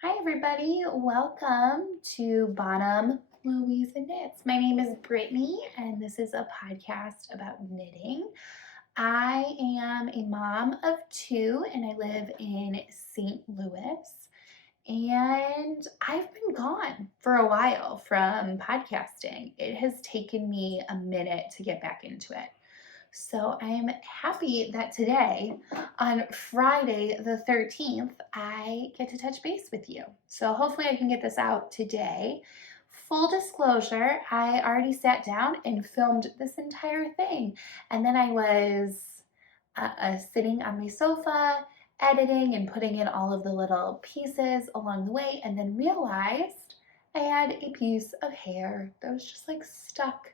Hi everybody, welcome to Bottom Louisa Knits. My name is Brittany and this is a podcast about knitting. I am a mom of two and I live in St. Louis, and I've been gone for a while from podcasting. It has taken me a minute to get back into it. So I'm happy that today, on Friday the 13th, I get to touch base with you. So hopefully I can get this out today. Full disclosure, I already sat down and filmed this entire thing. And then I was sitting on my sofa, editing and putting in all of the little pieces along the way, and then realized I had a piece of hair that was just like stuck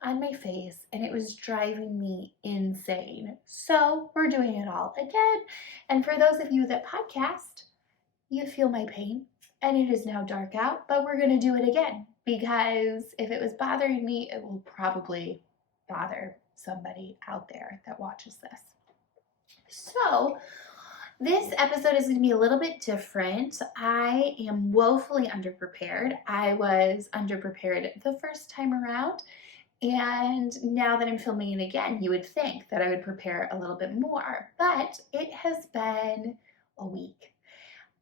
on my face and it was driving me insane. So we're doing it all again. And for those of you that podcast, you feel my pain and it is now dark out, but we're going to do it again because if it was bothering me, it will probably bother somebody out there that watches this. So this episode is going to be a little bit different. I am woefully underprepared. I was underprepared the first time around. And now that I'm filming it again, you would think that I would prepare a little bit more, but it has been a week,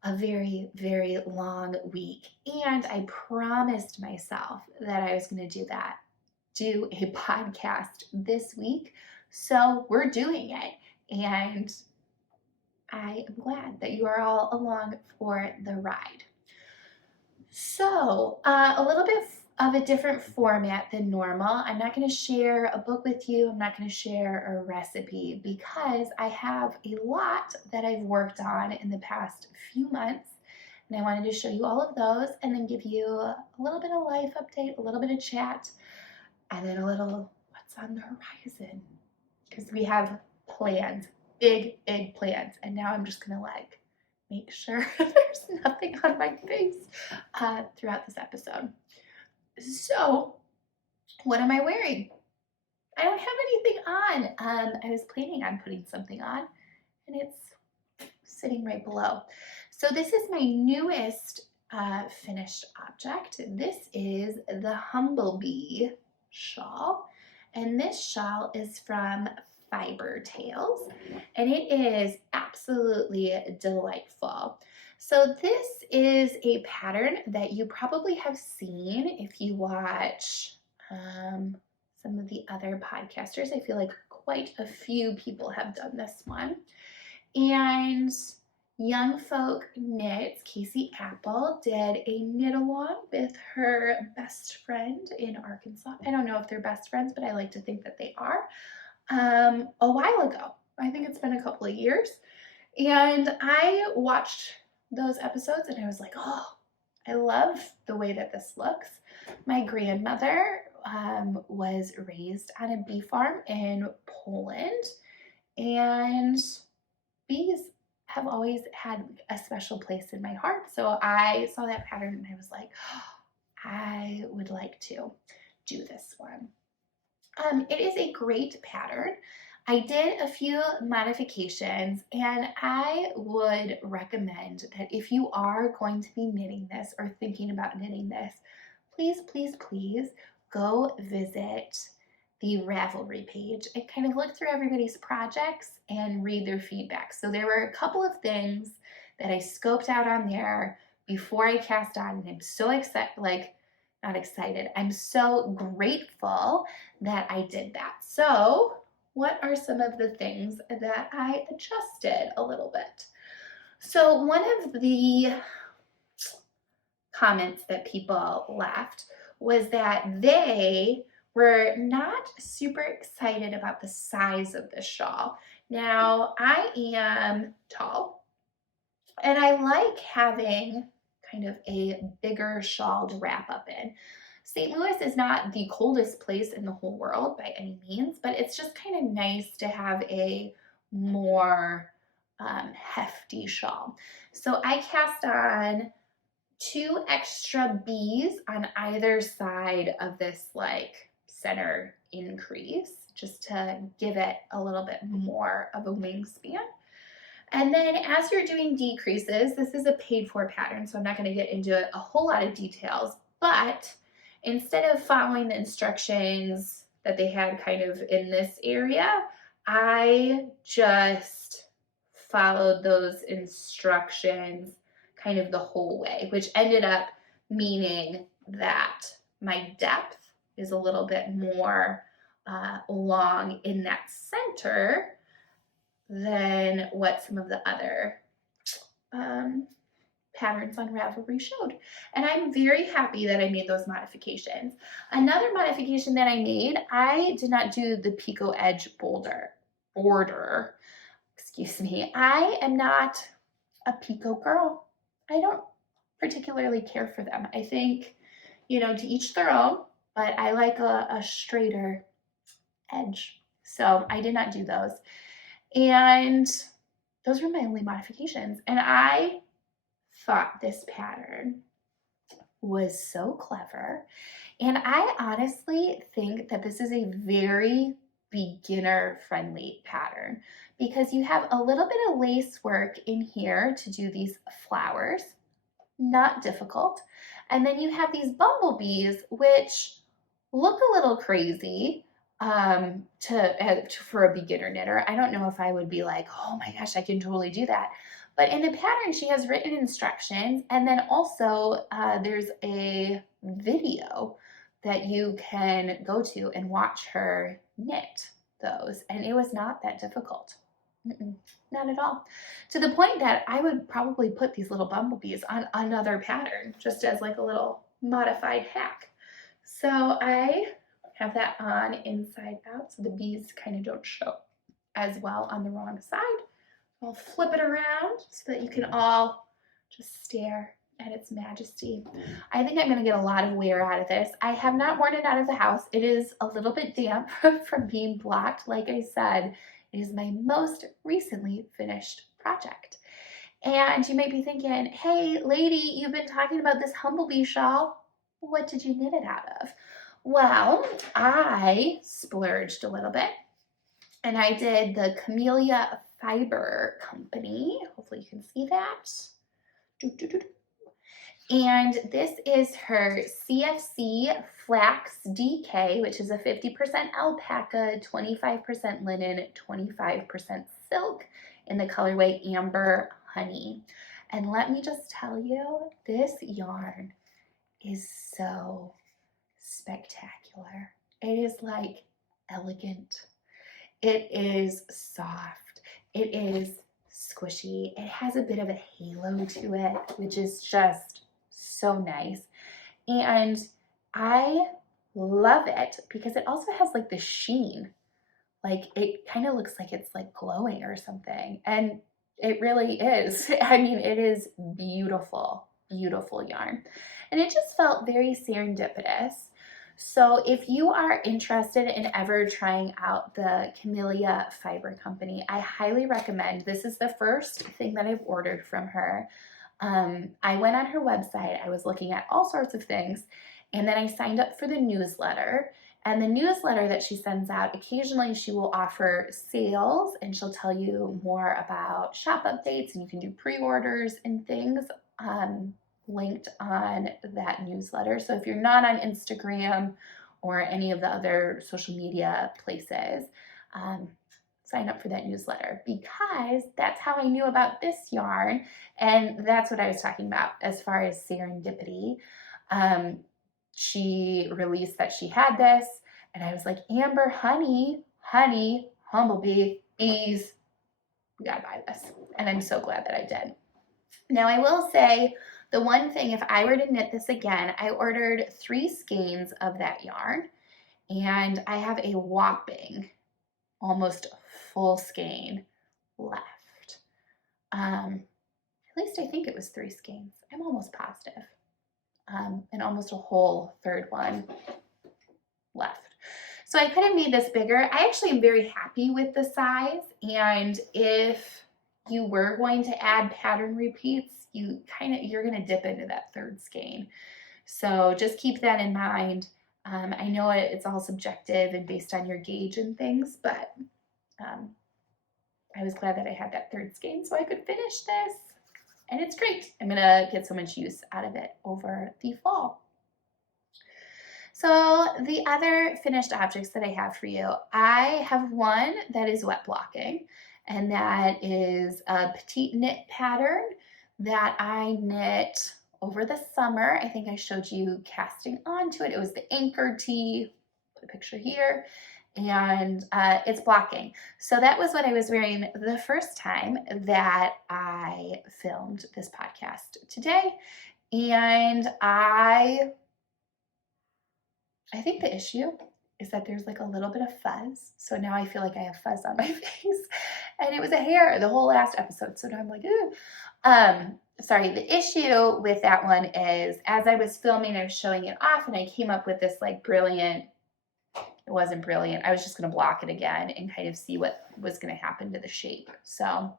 a very, very long week. And I promised myself that I was going to do a podcast this week. So we're doing it. And I am glad that you are all along for the ride. So, a little bit of a different format than normal. I'm not going to share a book with you. I'm not going to share a recipe because I have a lot that I've worked on in the past few months. And I wanted to show you all of those and then give you a little bit of life update, a little bit of chat, and then a little what's on the horizon. Because we have plans, big, big plans. And now I'm just going to make sure there's nothing on my face throughout this episode. So, what am I wearing? I don't have anything on. I was planning on putting something on, and it's sitting right below. So this is my newest finished object. This is the Humlebi shawl, and this shawl is from Fiber Tales, and it is absolutely delightful. So this is a pattern that you probably have seen if you watch some of the other podcasters. I feel like quite a few people have done this one. And Young Folk Knits, Casey Apple, did a knit along with her best friend in Arkansas. I don't know if they're best friends, but I like to think that they are. A while ago. I think it's been a couple of years. And I watched those episodes and I was like, oh, I love the way that this looks. My grandmother was raised on a bee farm in Poland, and bees have always had a special place in my heart. So I saw that pattern and I was like, oh, I would like to do this one. It is a great pattern. I did a few modifications, and I would recommend that if you are going to be knitting this or thinking about knitting this, please, please, please go visit the Ravelry page and kind of look through everybody's projects and read their feedback. So there were a couple of things that I scoped out on there before I cast on, and I'm so excited, not excited, I'm so grateful that I did that. So what are some of the things that I adjusted a little bit? So one of the comments that people left was that they were not super excited about the size of the shawl. Now, I am tall, and I like having kind of a bigger shawl to wrap up in. St. Louis is not the coldest place in the whole world by any means, but it's just kind of nice to have a more hefty shawl. So I cast on 2 extra bees on either side of this center increase just to give it a little bit more of a wingspan. And then as you're doing decreases, this is a paid for pattern, so I'm not going to get into a whole lot of details, but instead of following the instructions that they had kind of in this area, I just followed those instructions kind of the whole way, which ended up meaning that my depth is a little bit more long in that center than what some of the other patterns on Ravelry showed. And I'm very happy that I made those modifications. Another modification that I made, I did not do the Pico Edge border. Excuse me. I am not a Pico girl. I don't particularly care for them. I think, to each their own, but I like a straighter edge. So I did not do those. And those were my only modifications. And I thought this pattern was so clever. And I honestly think that this is a very beginner friendly pattern because you have a little bit of lace work in here to do these flowers, not difficult. And then you have these bumblebees, which look a little crazy for a beginner knitter. I don't know if I would be like, oh my gosh, I can totally do that. But in the pattern, she has written instructions, and then also there's a video that you can go to and watch her knit those, and it was not that difficult. Not at all. To the point that I would probably put these little bumblebees on another pattern just as like a little modified hack. So I have that on inside out so the bees kind of don't show as well on the wrong side. I'll flip it around so that you can all just stare at its majesty. I think I'm going to get a lot of wear out of this. I have not worn it out of the house. It is a little bit damp from being blocked. Like I said, it is my most recently finished project. And you may be thinking, hey, lady, you've been talking about this Humblebee shawl. What did you knit it out of? Well, I splurged a little bit and I did the Camellia Fiber Company. Hopefully you can see that. And this is her CFC Flax DK, which is a 50% alpaca, 25% linen, 25% silk in the colorway Amber Honey. And let me just tell you, this yarn is so spectacular. It is like elegant. It is soft. It is squishy. It has a bit of a halo to it, which is just so nice. And I love it because it also has like the sheen. Like it kind of looks like it's like glowing or something. And it really is. I mean, it is beautiful, beautiful yarn. And it just felt very serendipitous. So if you are interested in ever trying out the Camellia Fiber Company, I highly recommend. This is the first thing that I've ordered from her. I went on her website, I was looking at all sorts of things, and then I signed up for the newsletter. And the newsletter that she sends out, occasionally she will offer sales and she'll tell you more about shop updates and you can do pre-orders and things linked on that newsletter. So if you're not on Instagram or any of the other social media places, sign up for that newsletter because that's how I knew about this yarn. And that's what I was talking about as far as serendipity. She released that she had this and I was like, Amber, honey, Humblebee, bees, we gotta buy this. And I'm so glad that I did. Now I will say the one thing, if I were to knit this again, I ordered 3 skeins of that yarn and I have a whopping almost full skein left. At least I think it was 3 skeins. I'm almost positive. And almost a whole third one left. So I could have made this bigger. I actually am very happy with the size. And if you were going to add pattern repeats, you're going to dip into that 3rd skein. So just keep that in mind. I know it's all subjective and based on your gauge and things, but I was glad that I had that third skein so I could finish this. And it's great. I'm gonna get so much use out of it over the fall. So the other finished objects that I have for you, I have one that is wet blocking, and that is a petite knit pattern that I knit over the summer. I think I showed you casting onto it. It was the anchor tee, put a picture here, and it's blocking. So that was what I was wearing the first time that I filmed this podcast today. And I think the issue is that there's like a little bit of fuzz. So now I feel like I have fuzz on my face. And it was a hair the whole last episode. So now I'm like, ooh. Sorry, the issue with that one is as I was filming, I was showing it off and I came up with this like brilliant, it wasn't brilliant. I was just going to block it again and kind of see what was going to happen to the shape. So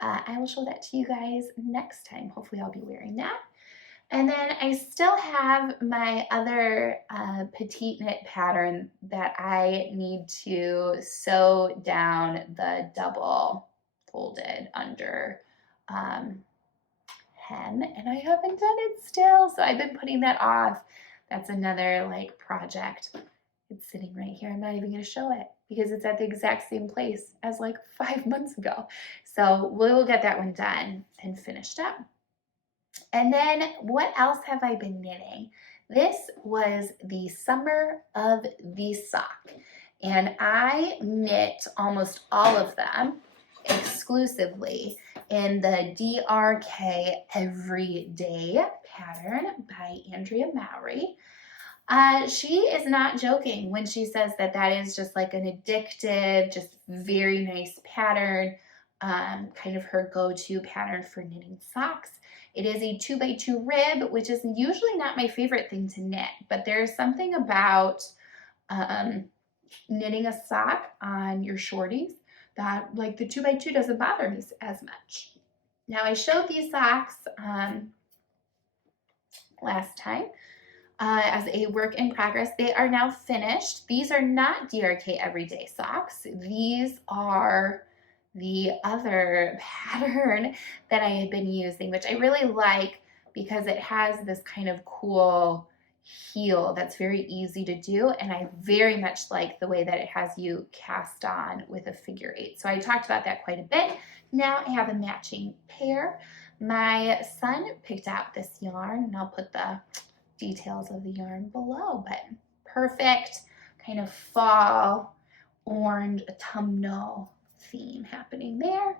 I will show that to you guys next time. Hopefully I'll be wearing that. And then I still have my other petite knit pattern that I need to sew down the double folded under hem, and I haven't done it still, so I've been putting that off. That's another like project. It's sitting right here. I'm not even going to show it because it's at the exact same place as like 5 months ago. So we'll get that one done and finished up. And then what else have I been knitting? This was the summer of the sock. And I knit almost all of them exclusively in the DRK Everyday pattern by Andrea Mowry. She is not joking when she says that that is just like an addictive, just very nice pattern, kind of her go-to pattern for knitting socks. It is a 2x2 rib, which is usually not my favorite thing to knit, but there's something about knitting a sock on your shorties that like the 2x2 doesn't bother me as much. Now I showed these socks last time as a work in progress. They are now finished. These are not DRK Everyday socks. These are the other pattern that I had been using, which I really like because it has this kind of cool heel that's very easy to do, and I very much like the way that it has you cast on with a figure 8. So I talked about that quite a bit. Now I have a matching pair. My son picked out this yarn, and I'll put the details of the yarn below, but perfect kind of fall orange autumnal theme happening there.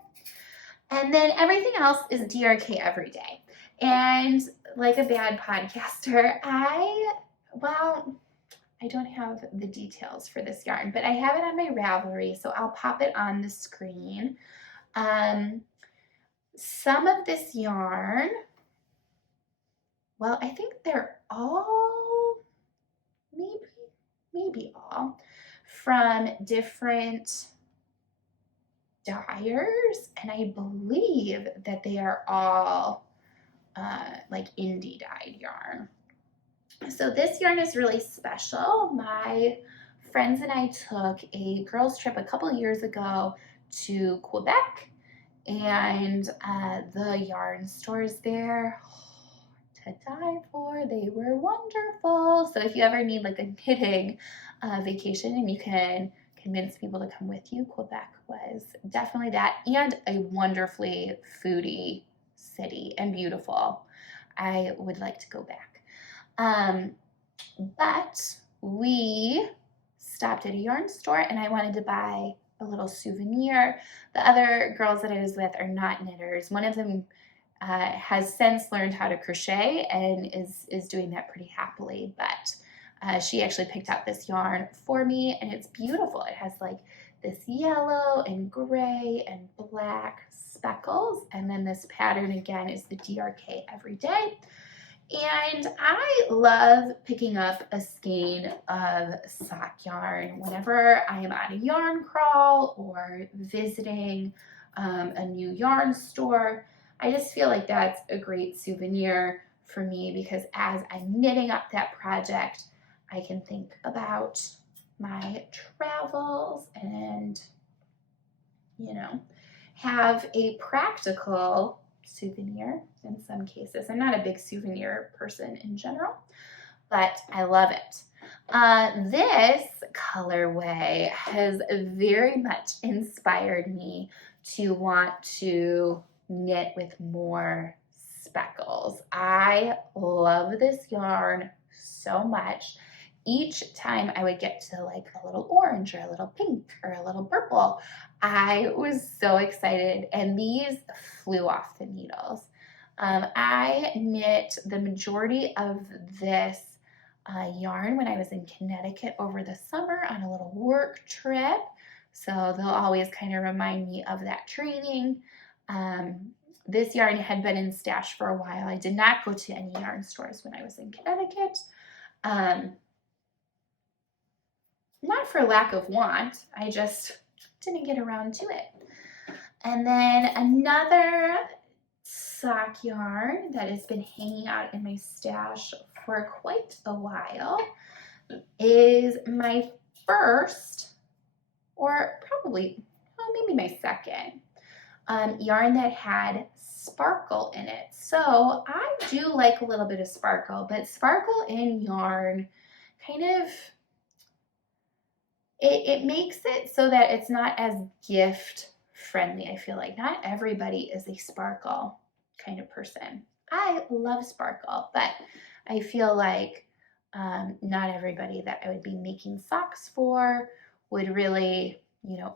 And then everything else is DRK Everyday. And like a bad podcaster, I don't have the details for this yarn, but I have it on my Ravelry, so I'll pop it on the screen. Some of this yarn, well, I think they're all, maybe all, from different dyers, and I believe that they are all like indie dyed yarn. So this yarn is really special. My friends and I took a girls trip a couple years ago to Quebec, and the yarn stores there, to die for. They were wonderful. So if you ever need like a knitting vacation and you can convince people to come with you, Quebec was definitely that, and a wonderfully foodie city and beautiful. I would like to go back. But we stopped at a yarn store and I wanted to buy a little souvenir. The other girls that I was with are not knitters. One of them has since learned how to crochet and is doing that pretty happily, but she actually picked out this yarn for me, and it's beautiful. It has like this yellow and gray and black speckles, and then this pattern again is the DRK Everyday. And I love picking up a skein of sock yarn whenever I am on a yarn crawl or visiting a new yarn store. I just feel like that's a great souvenir for me because as I'm knitting up that project, I can think about my travels and, you know, have a practical souvenir in some cases. I'm not a big souvenir person in general, but I love it. This colorway has very much inspired me to want to knit with more speckles. I love this yarn so much. Each time I would get to like a little orange or a little pink or a little purple, I was so excited, and these flew off the needles. I knit the majority of this yarn when I was in Connecticut over the summer on a little work trip. So they'll always kind of remind me of that training. This yarn had been in stash for a while. I did not go to any yarn stores when I was in Connecticut. Not for lack of want, I just didn't get around to it. And then another sock yarn that has been hanging out in my stash for quite a while is my first, or probably, well, maybe my second, yarn that had sparkle in it. So I do like a little bit of sparkle, but sparkle in yarn kind of, it makes it so that it's not as gift friendly. I feel like not everybody is a sparkle kind of person. I love sparkle, but I feel like not everybody that I would be making socks for would really,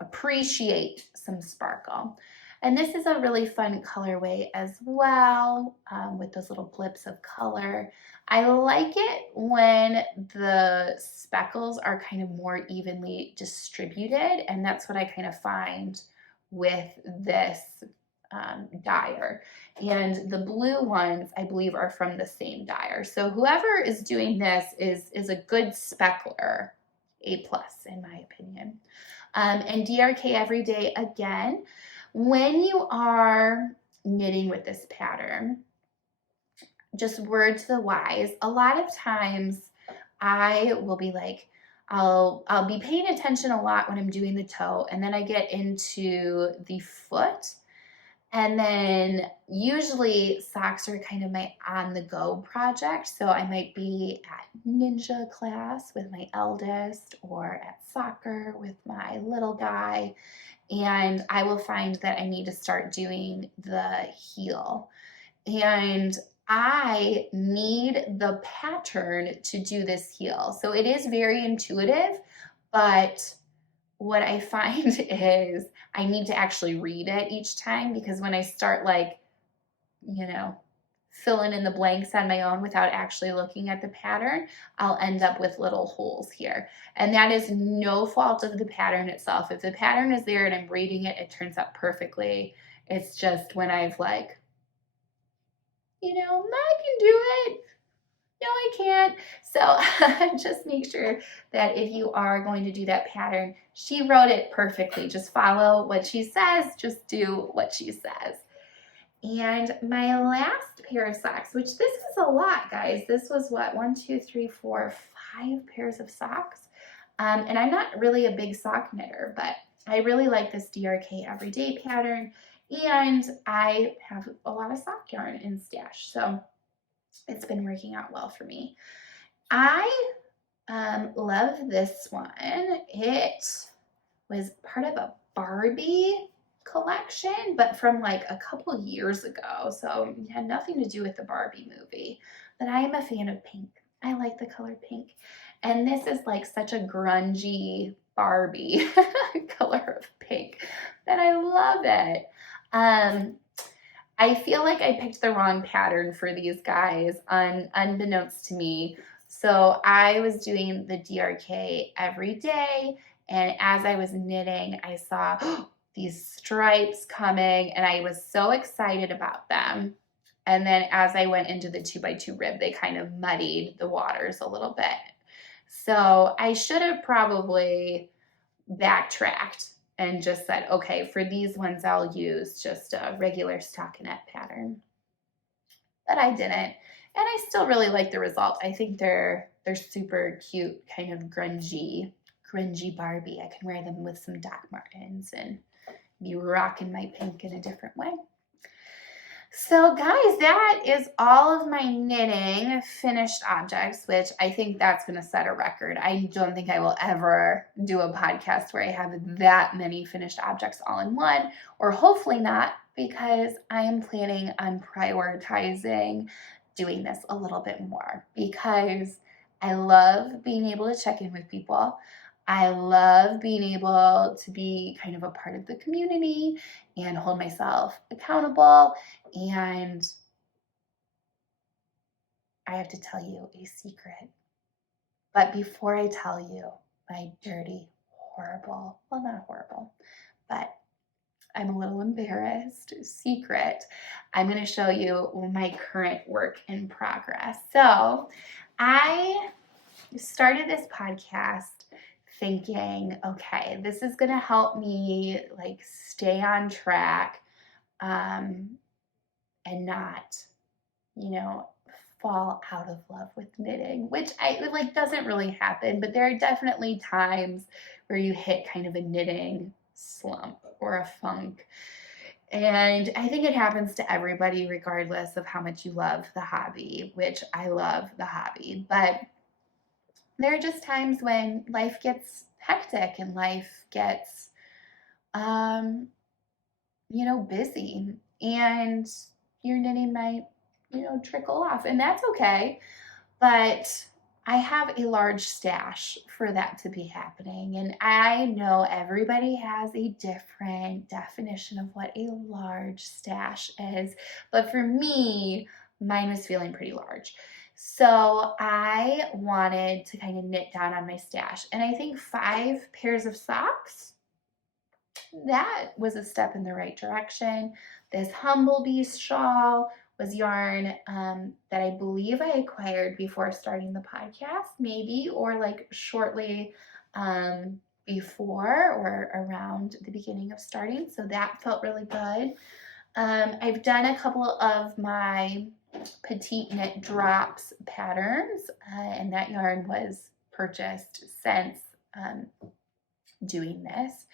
appreciate some sparkle. And this is a really fun colorway as well, with those little blips of color. I like it when the speckles are kind of more evenly distributed, and that's what I kind of find with this dyer. And the blue ones, I believe, are from the same dyer. So whoever is doing this is a good speckler, A+ in my opinion. And DRK every day again. When you are knitting with this pattern, just word to the wise, a lot of times I will be like, I'll be paying attention a lot when I'm doing the toe, and then I get into the foot. And then usually socks are kind of my on-the-go project. So I might be at ninja class with my eldest or at soccer with my little guy. And I will find that I need to start doing the heel. And I need the pattern to do this heel. So it is very intuitive, but what I find is I need to actually read it each time, because when I start filling in the blanks on my own without actually looking at the pattern, I'll end up with little holes here. And that is no fault of the pattern itself. If the pattern is there and I'm reading it, it turns out perfectly. It's just when I've I can do it. No, I can't. So just make sure that if you are going to do that pattern, she wrote it perfectly. Just follow what she says. Just do what she says. And my last pair of socks, which this is a lot, guys. This was what, 1, 2, 3, 4, 5 pairs of socks. And I'm not really a big sock knitter, but I really like this DRK everyday pattern. And I have a lot of sock yarn in stash. So it's been working out well for me. I love this one. It was part of a Barbie collection, but from like a couple years ago. So it had nothing to do with the Barbie movie. But I am a fan of pink. I like the color pink. And this is like such a grungy Barbie color of pink that I love it. I feel like I picked the wrong pattern for these guys, unbeknownst to me. So I was doing the DRK every day, and as I was knitting, I saw these stripes coming, and I was so excited about them. And then as I went into the 2x2 rib, they kind of muddied the waters a little bit. So I should have probably backtracked and just said, okay, for these ones, I'll use just a regular stockinette pattern. But I didn't. And I still really like the result. I think they're super cute, kind of grungy Barbie. I can wear them with some Doc Martens and be rocking my pink in a different way. So guys, that is all of my knitting finished objects, which I think that's going to set a record. I don't think I will ever do a podcast where I have that many finished objects all in one, or hopefully not, because I am planning on prioritizing doing this a little bit more because I love being able to check in with people. I love being able to be kind of a part of the community and hold myself accountable. And I have to tell you a secret. But before I tell you my dirty, horrible, well, not horrible, but I'm a little embarrassed secret, I'm going to show you my current work in progress. So I started this podcast thinking, okay, this is going to help me like stay on track and not, fall out of love with knitting, which I like doesn't really happen, but there are definitely times where you hit kind of a knitting slump or a funk. And I think it happens to everybody regardless of how much you love the hobby, which I love the hobby. But there are just times when life gets hectic and life gets busy, and your knitting might trickle off, and that's okay. But I have a large stash for that to be happening, and I know everybody has a different definition of what a large stash is, but for me, mine was feeling pretty large. So I wanted to kind of knit down on my stash, and I think 5 pairs of socks, that was a step in the right direction. This Humlebi shawl was yarn that I believe I acquired before starting the podcast, maybe, or like shortly before or around the beginning of starting. So that felt really good. I've done a couple of my petite knit drops patterns, and that yarn was purchased since doing this.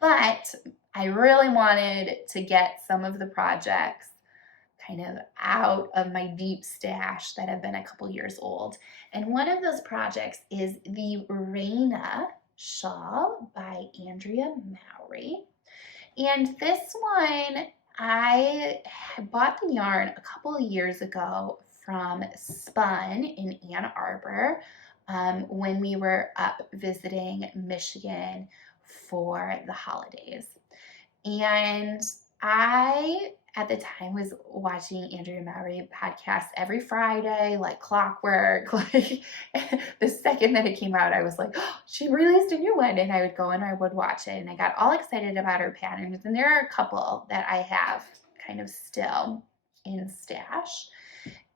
But I really wanted to get some of the projects kind of out of my deep stash that have been a couple years old. And one of those projects is the Raina shawl by Andrea Mowry. And this one, I bought the yarn a couple of years ago from Spun in Ann Arbor when we were up visiting Michigan for the holidays. And I, at the time, was watching Andrea Mowry podcast every Friday, like clockwork. Like the second that it came out, I was like, oh, she released a new one. And I would go and I would watch it. And I got all excited about her patterns. And there are a couple that I have kind of still in stash.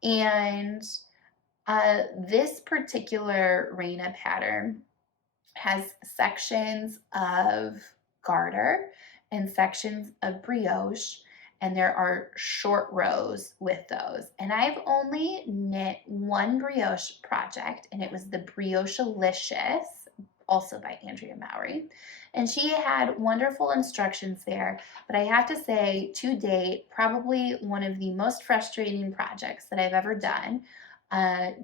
And this particular Raina pattern has sections of garter and sections of brioche, and there are short rows with those. And I've only knit one brioche project, and it was the Brioche-alicious, also by Andrea Mowry. And she had wonderful instructions there, but I have to say, to date, probably one of the most frustrating projects that I've ever done,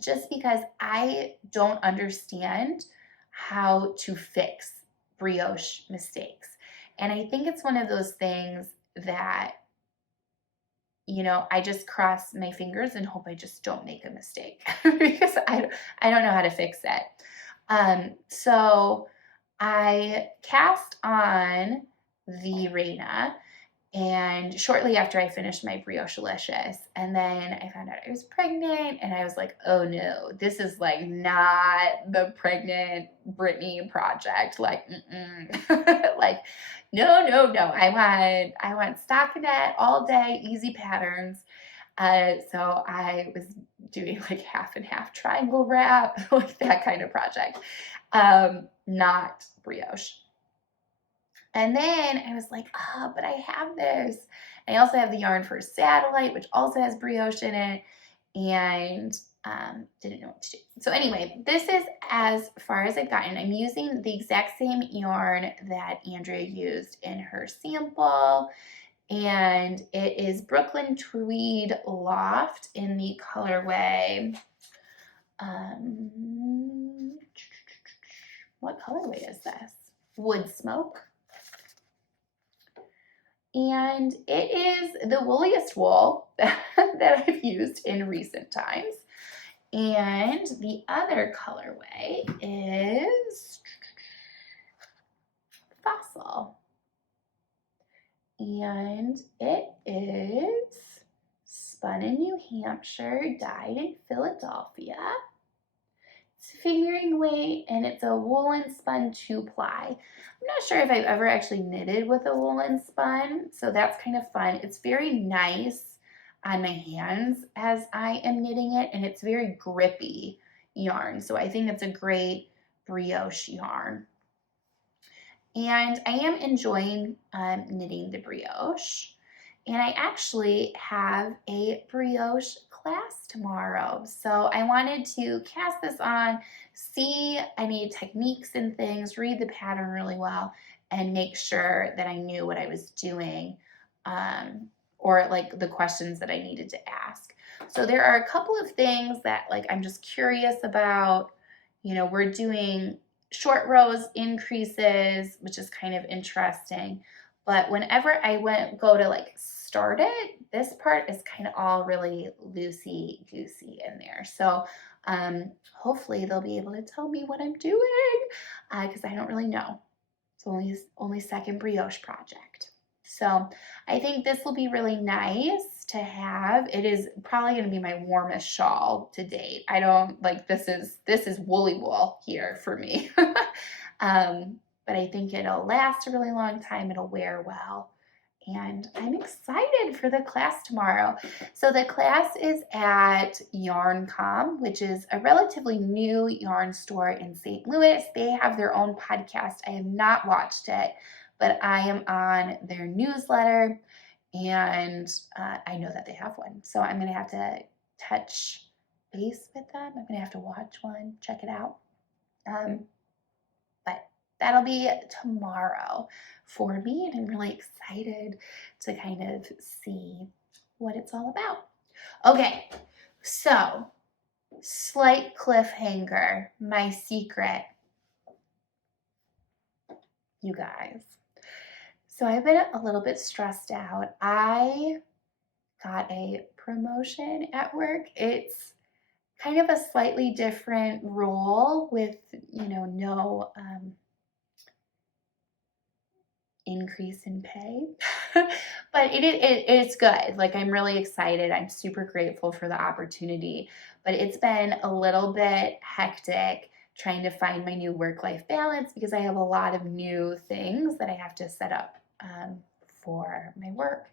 just because I don't understand how to fix brioche mistakes. And I think it's one of those things that, I just cross my fingers and hope I just don't make a mistake because I don't know how to fix it. So I cast on the Raina, and shortly after I finished my Brioche-alicious, and then I found out I was pregnant, and I was like, oh no, this is like not the pregnant Brittany project. Like, like, no. I want stockinette all day, easy patterns. So I was doing like half and half triangle wrap, like that kind of project, not brioche. And then I was like, but I have this. And I also have the yarn for Satellite, which also has brioche in it. And didn't know what to do. So anyway, this is as far as I've gotten. I'm using the exact same yarn that Andrea used in her sample, and it is Brooklyn Tweed Loft in the colorway. What colorway is this? Wood Smoke. And it is the woolliest wool that I've used in recent times. And the other colorway is Fossil. And it is spun in New Hampshire, dyed in Philadelphia. It's figuring weight, and it's a woolen spun 2-ply. I'm not sure if I've ever actually knitted with a woolen spun, so that's kind of fun. It's very nice on my hands as I am knitting it, and it's very grippy yarn, so I think it's a great brioche yarn. And I am enjoying knitting the brioche. And I actually have a brioche class tomorrow. So I wanted to cast this on, see any techniques and things, read the pattern really well, and make sure that I knew what I was doing, or like the questions that I needed to ask. So there are a couple of things that like I'm just curious about. You know, we're doing short rows increases, which is kind of interesting. But whenever I go to like start it, this part is kind of all really loosey-goosey in there. So hopefully they'll be able to tell me what I'm doing, because I don't really know. It's only second brioche project. So I think this will be really nice to have. It is probably going to be my warmest shawl to date. I don't like, this is woolly wool here for me. But I think it'll last a really long time. It'll wear well. And I'm excited for the class tomorrow. So the class is at YarnCom, which is a relatively new yarn store in St. Louis. They have their own podcast. I have not watched it, but I am on their newsletter, and I know that they have one. So I'm going to have to touch base with them. I'm going to have to watch one, check it out. But that'll be tomorrow for me, and I'm really excited to kind of see what it's all about. Okay, so slight cliffhanger, my secret, you guys. So I've been a little bit stressed out. I got a promotion at work. It's kind of a slightly different role with, no increase in pay, but it's good. Like, I'm really excited. I'm super grateful for the opportunity, but it's been a little bit hectic trying to find my new work-life balance because I have a lot of new things that I have to set up for my work.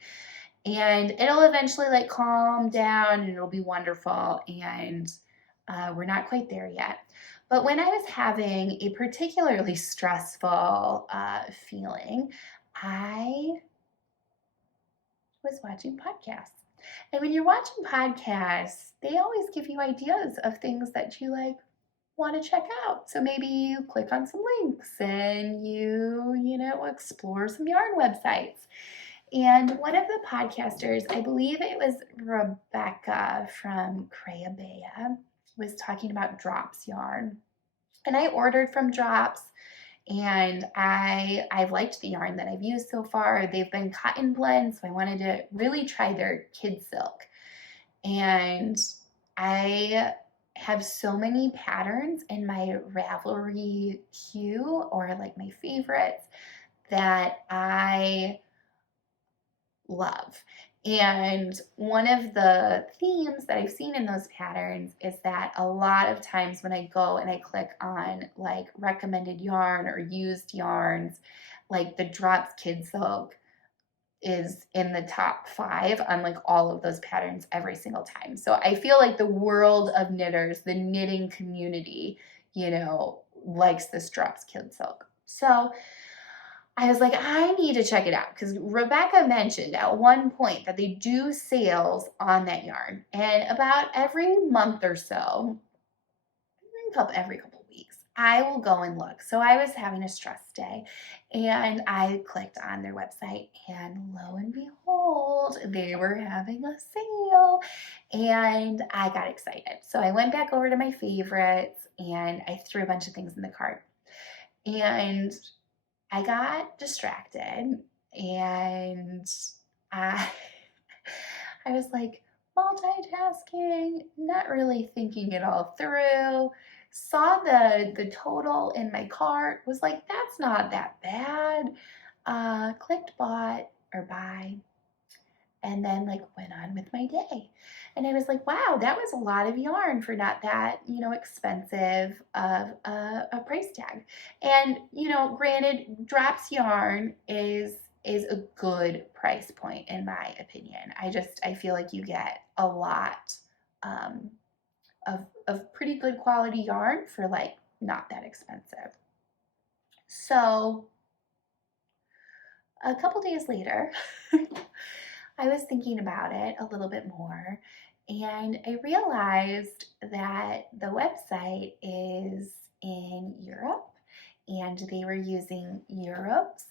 And it'll eventually like calm down and it'll be wonderful. And we're not quite there yet. But when I was having a particularly stressful feeling, I was watching podcasts. And when you're watching podcasts, they always give you ideas of things that you like want to check out. So maybe you click on some links and you explore some yarn websites. And one of the podcasters, I believe it was Rebecca from Creabea, was talking about Drops yarn. And I ordered from Drops, and I've liked the yarn that I've used so far. They've been cotton blends, so I wanted to really try their kid silk. And I have so many patterns in my Ravelry queue, or like my favorites, that I love. And one of the themes that I've seen in those patterns is that a lot of times when I go and I click on like recommended yarn or used yarns, like the Drops Kid Silk is in the top 5 on like all of those patterns every single time. So I feel like the world of knitters, the knitting community, likes this Drops Kid Silk. So I was like, I need to check it out because Rebecca mentioned at one point that they do sales on that yarn. And about every month or so, every couple weeks, I will go and look. So I was having a stress day and I clicked on their website, and lo and behold, they were having a sale and I got excited. So I went back over to my favorites and I threw a bunch of things in the cart. And I got distracted and I I was like multitasking, not really thinking it all through. Saw the total in my cart, was like, that's not that bad. Clicked bought or buy, and then like went on with my day. And I was like, wow, that was a lot of yarn for not that, expensive of a price tag. And, granted, drops yarn is a good price point in my opinion. I feel like you get a lot um, of pretty good quality yarn for like not that expensive. So a couple days later, I was thinking about it a little bit more, and I realized that the website is in Europe and they were using euros,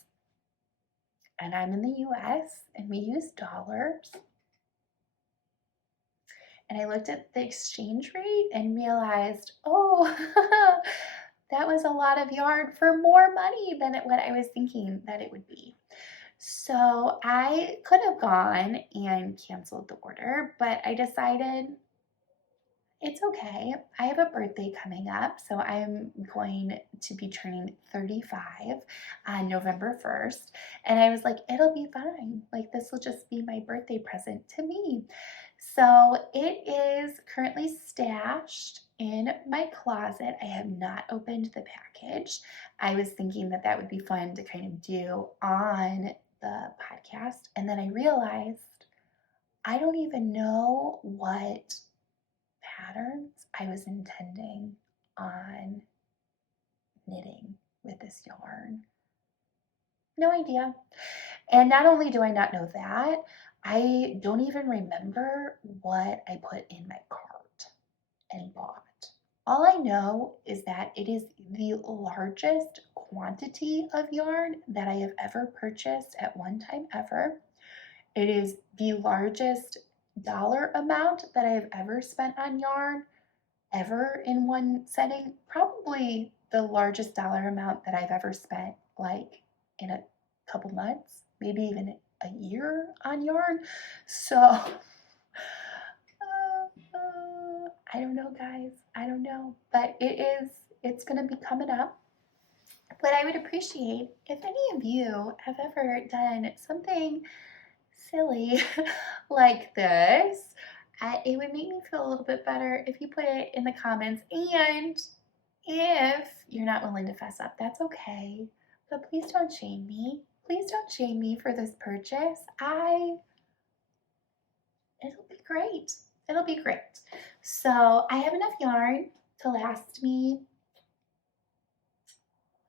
and I'm in the US and we use dollars. And I looked at the exchange rate and realized, oh, that was a lot of yarn for more money than what I was thinking that it would be. So I could have gone and canceled the order, but I decided it's okay. I have a birthday coming up, so I'm going to be turning 35 on November 1st. And I was like, it'll be fine. Like, this will just be my birthday present to me. So it is currently stashed in my closet. I have not opened the package. I was thinking that that would be fun to kind of do on the podcast. And then I realized I don't even know what patterns I was intending on knitting with this yarn. No idea. And not only do I not know that, I don't even remember what I put in my cart and bought. All I know is that it is the largest quantity of yarn that I have ever purchased at one time ever. It is the largest dollar amount that I have ever spent on yarn ever in one setting. Probably the largest dollar amount that I've ever spent, like in a couple months, maybe even a year on yarn. So, I don't know, guys. I don't know. But it's going to be coming up. But I would appreciate if any of you have ever done something silly like this. It would make me feel a little bit better if you put it in the comments. And if you're not willing to fess up, that's okay. But please don't shame me. Please don't shame me for this purchase. It'll be great. It'll be great. So I have enough yarn to last me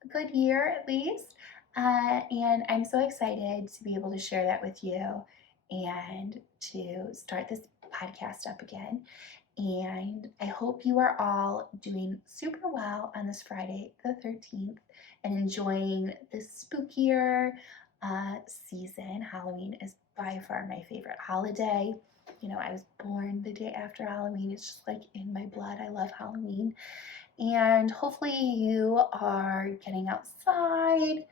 a good year at least. And I'm so excited to be able to share that with you and to start this podcast up again. And I hope you are all doing super well on this Friday, the 13th, and enjoying this spookier season. Halloween is by far my favorite holiday. I was born the day after Halloween. It's just like in my blood. I love Halloween. And hopefully you are getting outside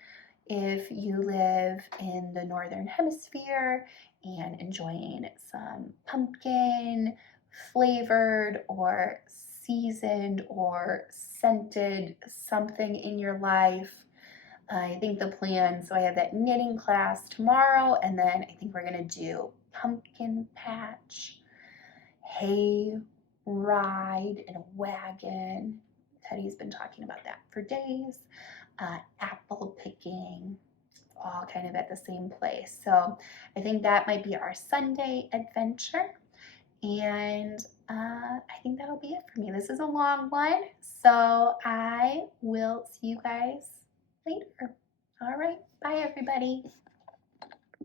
if you live in the Northern Hemisphere and enjoying some pumpkin flavored or seasoned or scented something in your life. I think the plan, so I have that knitting class tomorrow, and then I think we're going to do pumpkin patch, hay ride in a wagon. Teddy's been talking about that for days. Apple picking, all kind of at the same place. So I think that might be our Sunday adventure. And I think that'll be it for me. This is a long one, so I will see you guys later. All right. Bye, everybody.